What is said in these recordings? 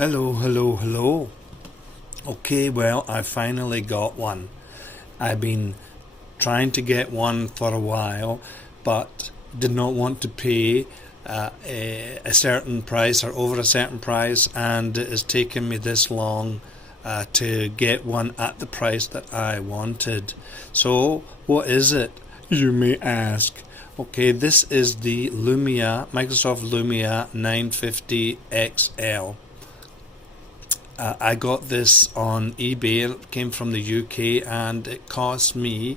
Hello, hello, hello. Okay, well, I finally got one. I've been trying to get one for a while, but did not want to pay a certain price or over a certain price, and it has taken me this long to get one at the price that I wanted. So, what is it, you may ask? Okay, this is the Lumia, Microsoft Lumia 950 XL. I got this on eBay. It came from the UK, and it cost me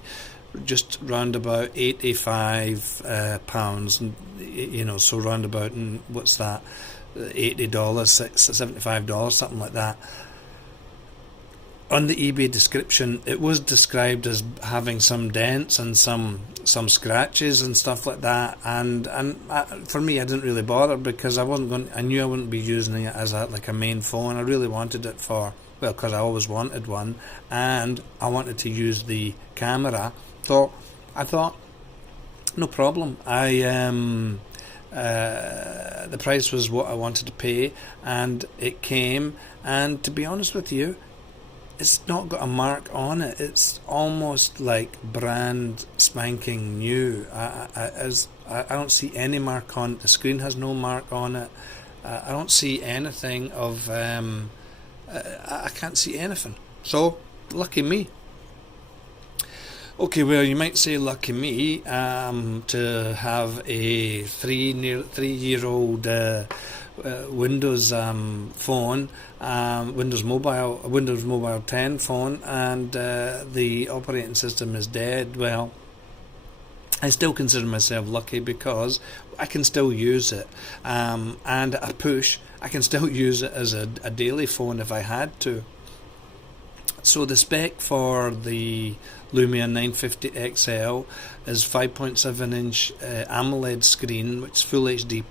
just round about £85, so round about, what's that, $80, $75, something like that. On the eBay description, it was described as having some dents and some scratches and stuff like that, and for me, I didn't really bother because I knew I wouldn't be using it as a main phone. I really wanted it because I always wanted one, and I wanted to use the camera. So I thought, no problem. The price was what I wanted to pay, and it came. And to be honest with you, it's not got a mark on it. It's almost like brand spanking new. I don't see any mark on it. The screen has no mark on it. I don't see anything of. I can't see anything. So lucky me. Okay, well, you might say lucky me to have a 3-year-old Windows phone, Windows Mobile 10 phone, and the operating system is dead. Well, I still consider myself lucky because I can still use it, and at a push, I can still use it as a daily phone if I had to. So the spec for the Lumia 950 XL is 5.7-inch AMOLED screen, which is Full HD+.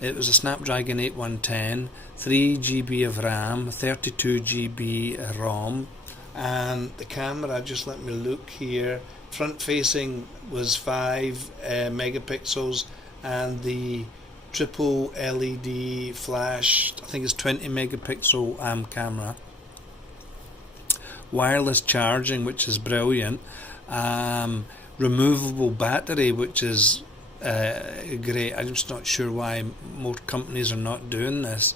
It was a Snapdragon 8110, 3 GB of RAM, 32 GB ROM, and the camera, just let me look here, front facing was 5 megapixels, and the triple LED flash, I think it's 20 megapixel camera. Wireless charging, which is brilliant. Removable battery, which is great. I'm just not sure why more companies are not doing this,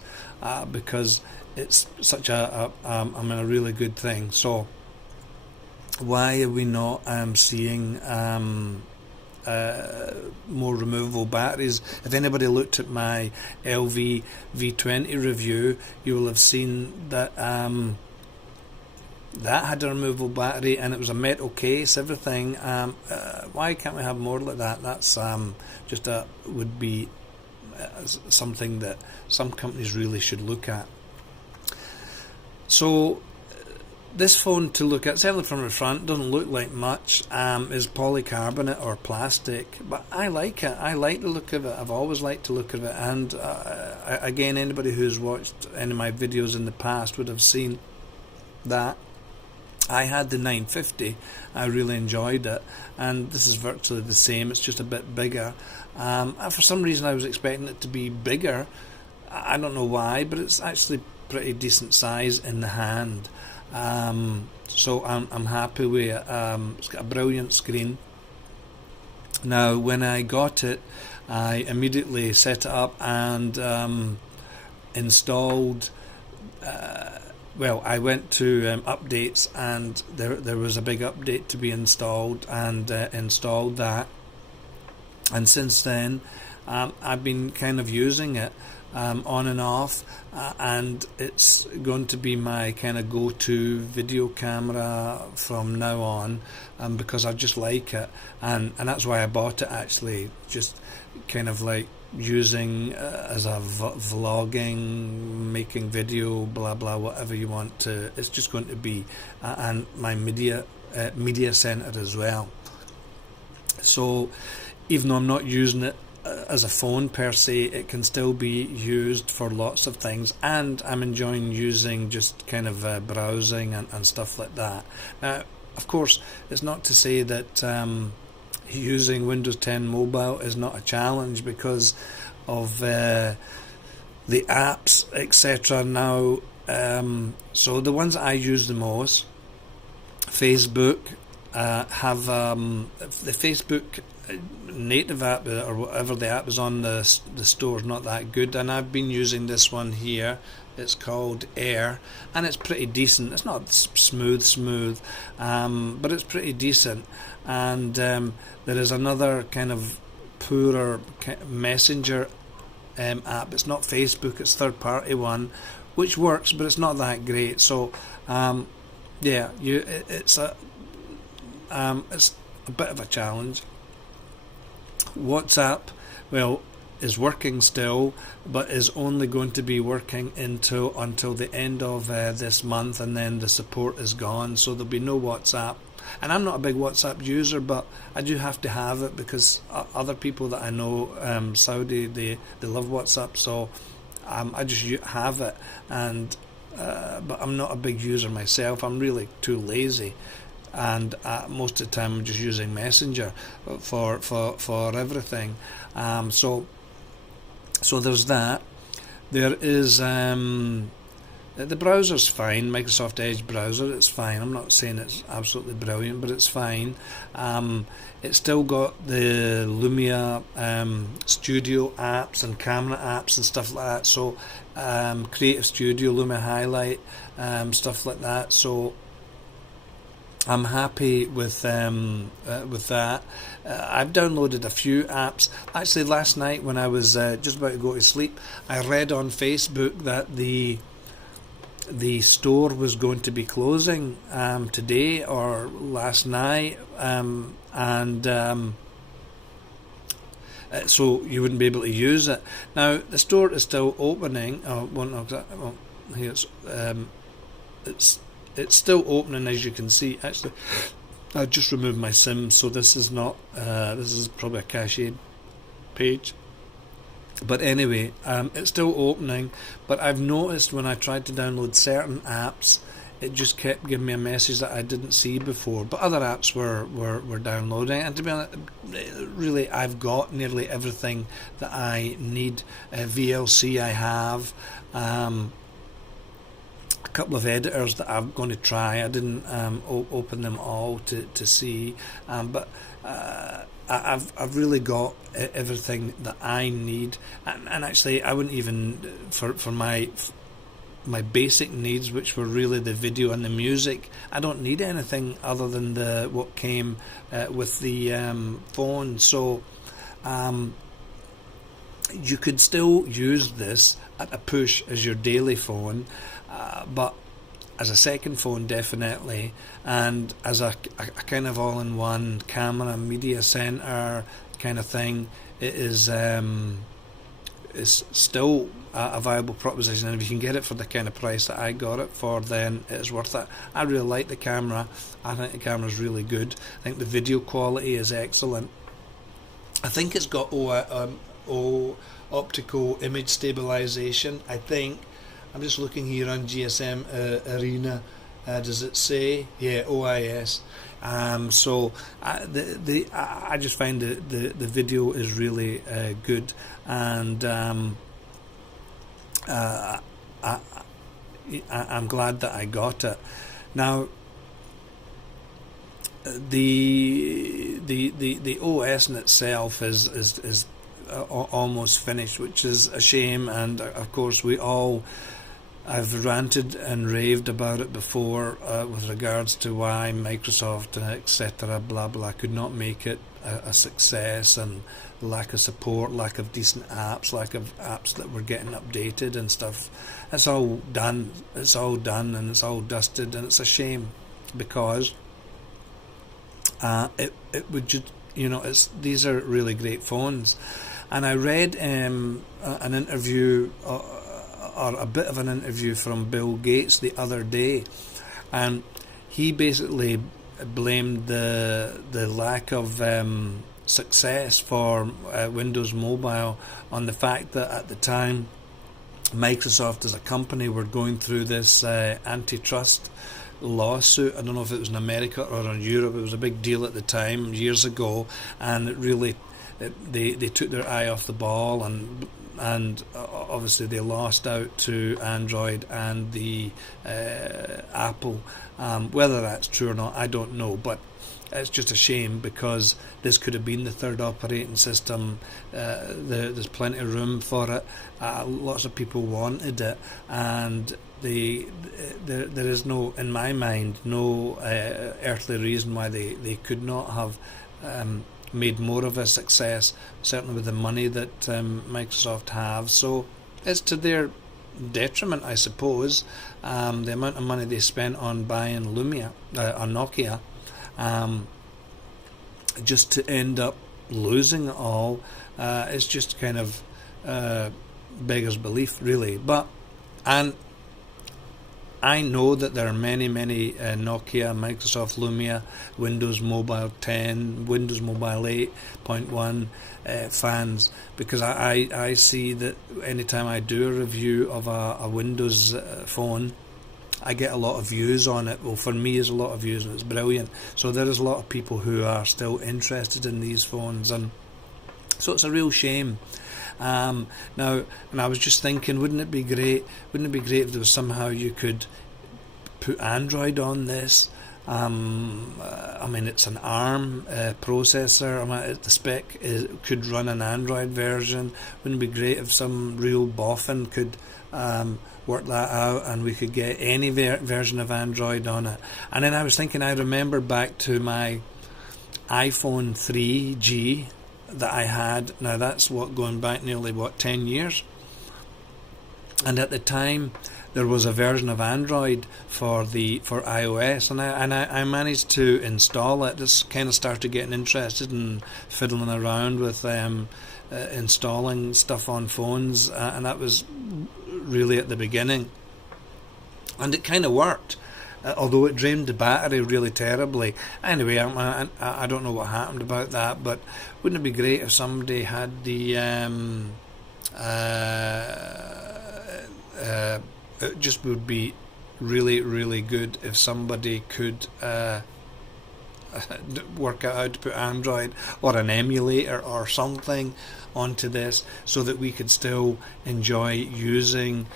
because it's such a really good thing. So why are we not seeing more removable batteries? If anybody looked at my LV V20 review, you will have seen that that had a removable battery, and it was a metal case, everything. Why can't we have more like that? That's would be something that some companies really should look at. So this phone, to look at, certainly from the front, doesn't look like much. Is polycarbonate or plastic, but I like it. I like the look of it. I've always liked the look of it, and again, anybody who's watched any of my videos in the past would have seen that I had the 950. I really enjoyed it, and this is virtually the same. It's just a bit bigger. For some reason, I was expecting it to be bigger. I don't know why, but it's actually pretty decent size in the hand. So I'm happy with it. It's got a brilliant screen. Now, when I got it, I immediately set it up and installed. I went to updates, and there was a big update to be installed, and installed that. And since then, I've been kind of using it on and off, and it's going to be my kind of go-to video camera from now on, because I just like it, and that's why I bought it, actually, just kind of like using as a vlogging, making video, blah blah, whatever you want to. It's just going to be and my media center as well. So even though I'm not using it as a phone per se, it can still be used for lots of things, and I'm enjoying using just kind of browsing and stuff like that. Now, of course, it's not to say that using Windows 10 Mobile is not a challenge, because of the apps, etc. Now, so the ones that I use the most, Facebook, have the Facebook native app or whatever the app is on the store is not that good, and I've been using this one here. It's called Air, and it's pretty decent. It's not smooth, but it's pretty decent. And there is another kind of poorer messenger app. It's not Facebook, it's third-party one, which works, but it's not that great. So yeah, it's a bit of a challenge. WhatsApp, well, is working still, but is only going to be working until the end of this month, and then the support is gone, so there'll be no WhatsApp. And I'm not a big WhatsApp user, but I do have to have it because other people that I know, Saudi, they love WhatsApp, so I just have it. And but I'm not a big user myself. I'm really too lazy, and most of the time I'm just using Messenger for everything. So there's that. There is the browser's fine, Microsoft Edge browser, it's fine. I'm not saying it's absolutely brilliant, but it's fine. It's still got the Lumia studio apps and camera apps and stuff like that. So Creative Studio, Lumia Highlight, stuff like that. So I'm happy with that. I've downloaded a few apps. Actually, last night when I was just about to go to sleep, I read on Facebook that the store was going to be closing today or last night, so you wouldn't be able to use it. Now the store is still opening. It's still opening, as you can see. Actually, I just removed my SIM, so this is not. This is probably a cached page. But anyway, it's still opening. But I've noticed when I tried to download certain apps, it just kept giving me a message that I didn't see before. But other apps were downloading, and to be honest, really, I've got nearly everything that I need. VLC I have. A couple of editors that I'm going to try. I didn't open them all to see, but I've really got everything that I need, and actually I wouldn't even for my basic needs, which were really the video and the music. I don't need anything other than what came with the phone. So you could still use this at a push as your daily phone, but as a second phone definitely, and as a kind of all-in-one camera media center kind of thing, it is still a viable proposition. And if you can get it for the kind of price that I got it for, then it is worth it. I really like the camera. I think the camera is really good. I think the video quality is excellent. I think it's got optical image stabilization. I think I'm just looking here on GSM Arena. Does it say? Yeah, OIS. So I just find the video is really good, and I'm glad that I got it. Now the OS in itself is almost finished, which is a shame, and of course I've ranted and raved about it before with regards to why Microsoft, etc., blah blah, could not make it a success, and lack of support, lack of decent apps, lack of apps that were getting updated and stuff. It's all done, and it's all dusted, and it's a shame because it would just, these are really great phones. And I read an interview, or a bit of an interview from Bill Gates the other day, and he basically blamed the lack of success for Windows Mobile on the fact that at the time Microsoft as a company were going through this antitrust lawsuit. I don't know if it was in America or in Europe. It was a big deal at the time, years ago, and it really they took their eye off the ball, and and obviously they lost out to Android and the Apple. Whether that's true or not, I don't know, but it's just a shame because this could have been the third operating system. There's plenty of room for it. Lots of people wanted it, and there is no, in my mind, no earthly reason why they could not have made more of a success, certainly with the money that Microsoft have. So it's to their detriment, I suppose, the amount of money they spent on buying Lumia, on Nokia, just to end up losing it all. It's just kind of beggars belief, really. And I know that there are many Nokia, Microsoft Lumia, Windows Mobile 10, Windows Mobile 8.1 fans, because I see that anytime I do a review of a Windows phone, I get a lot of views on it. Well, for me, it's a lot of views, and it's brilliant. So there is a lot of people who are still interested in these phones, and so it's a real shame. Now, and I was just thinking, wouldn't it be great if there was somehow you could put Android on this? I mean, it's an ARM processor. I mean, the spec could run an Android version. Wouldn't it be great if some real boffin could work that out, and we could get any version of Android on it? And then I was thinking, I remember back to my iPhone 3G that I had. Now that's going back nearly 10 years, and at the time there was a version of Android for iOS, and I managed to install it. Just kind of started getting interested in fiddling around with installing stuff on phones, and that was really at the beginning, and it kind of worked. Although it drained the battery really terribly. Anyway, I don't know what happened about that, but wouldn't it be great if somebody had the it just would be really good if somebody could work out how to put Android or an emulator or something onto this, so that we could still enjoy using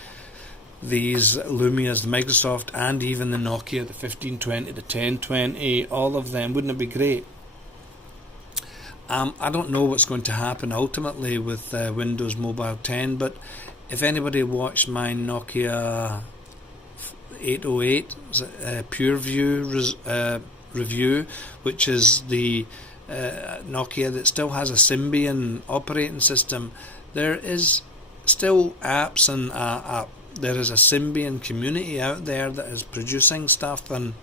these Lumias, the Microsoft, and even the Nokia, the 1520, the 1020, all of them. Wouldn't it be great? I don't know what's going to happen ultimately with Windows Mobile 10, but if anybody watched my Nokia 808 PureView review, which is the Nokia that still has a Symbian operating system, there is still apps and there is a Symbian community out there that is producing stuff, and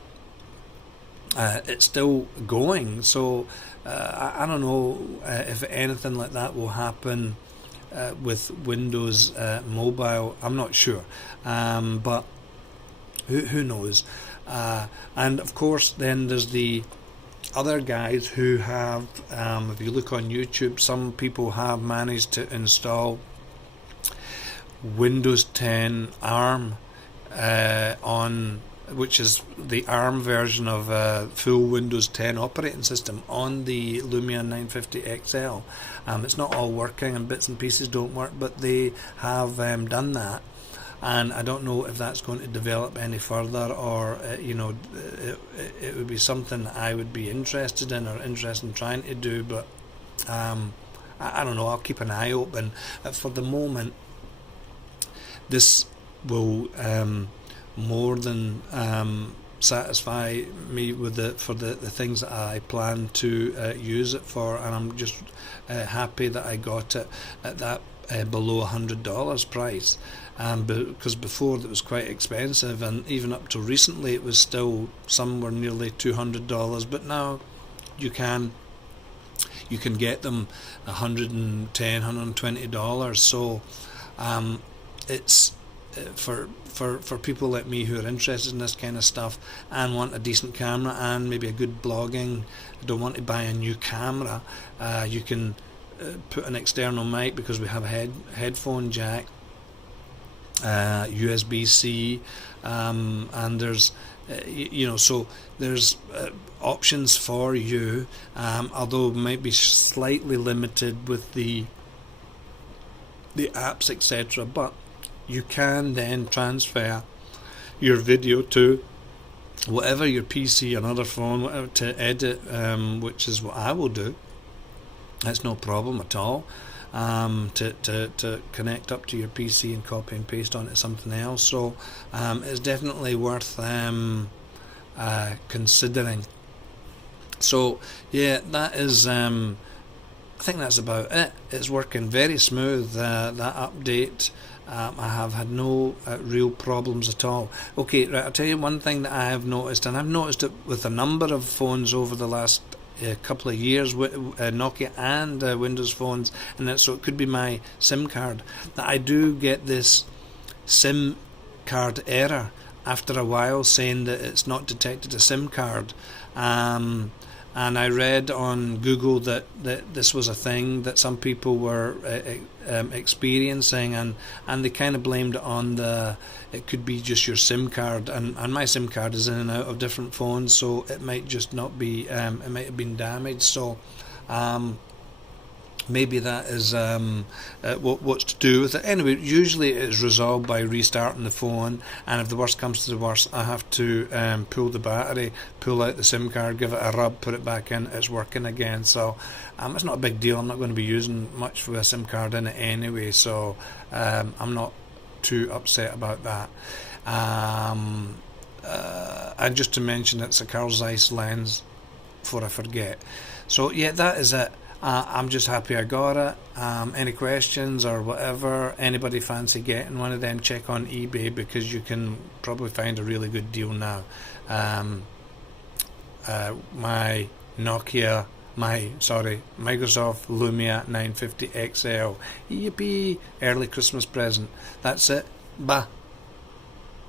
it's still going. So I don't know if anything like that will happen with Windows Mobile. I'm not sure, but who knows? And of course, then there's the other guys who have, if you look on YouTube, some people have managed to install Windows 10 ARM on, which is the ARM version of full Windows 10 operating system on the Lumia 950 XL. It's not all working, and bits and pieces don't work, but they have done that, and I don't know if that's going to develop any further, or it would be something I would be interested in trying to do, but I don't know. I'll keep an eye open. For the moment, this will more than satisfy me with for the things that I plan to use it for, and I'm just happy that I got it at that below $100 price, because before it was quite expensive, and even up to recently it was still somewhere nearly $200, but now you can get them $110, $120. So it's for people like me who are interested in this kind of stuff and want a decent camera and maybe a good blogging, don't want to buy a new camera, you can put an external mic, because we have a headphone jack, USB-C, and there's so there's options for you, although might be slightly limited with the the apps, etc. But you can then transfer your video to whatever your PC, another phone, whatever, to edit, which is what I will do. That's no problem at all. To connect up to your PC and copy and paste onto something else. So it's definitely worth considering. So yeah, that is. I think that's about it. It's working very smooth. That update. I have had no real problems at all. Okay, right, I'll tell you one thing that I have noticed, and I've noticed it with a number of phones over the last couple of years, with Nokia and Windows phones, and so it could be my SIM card, that I do get this SIM card error after a while saying that it's not detected a SIM card. And I read on Google that this was a thing that some people were experiencing, and they kind of blamed it on it could be just your SIM card, and my SIM card is in and out of different phones, so it might just not be, it might have been damaged. So maybe that is what's to do with it. Anyway, usually it is resolved by restarting the phone, and if the worst comes to the worst, I have to pull the battery, pull out the SIM card, give it a rub, put it back in, it's working again. So it's not a big deal. I'm not going to be using much for a SIM card in it anyway, so I'm not too upset about that. And just to mention, it's a Carl Zeiss lens, before I forget. So yeah, that is it. I'm just happy I got it. Any questions or whatever, anybody fancy getting one of them, check on eBay, because you can probably find a really good deal now. My Microsoft Lumia 950 XL. Yippee! Early Christmas present. That's it. Bye.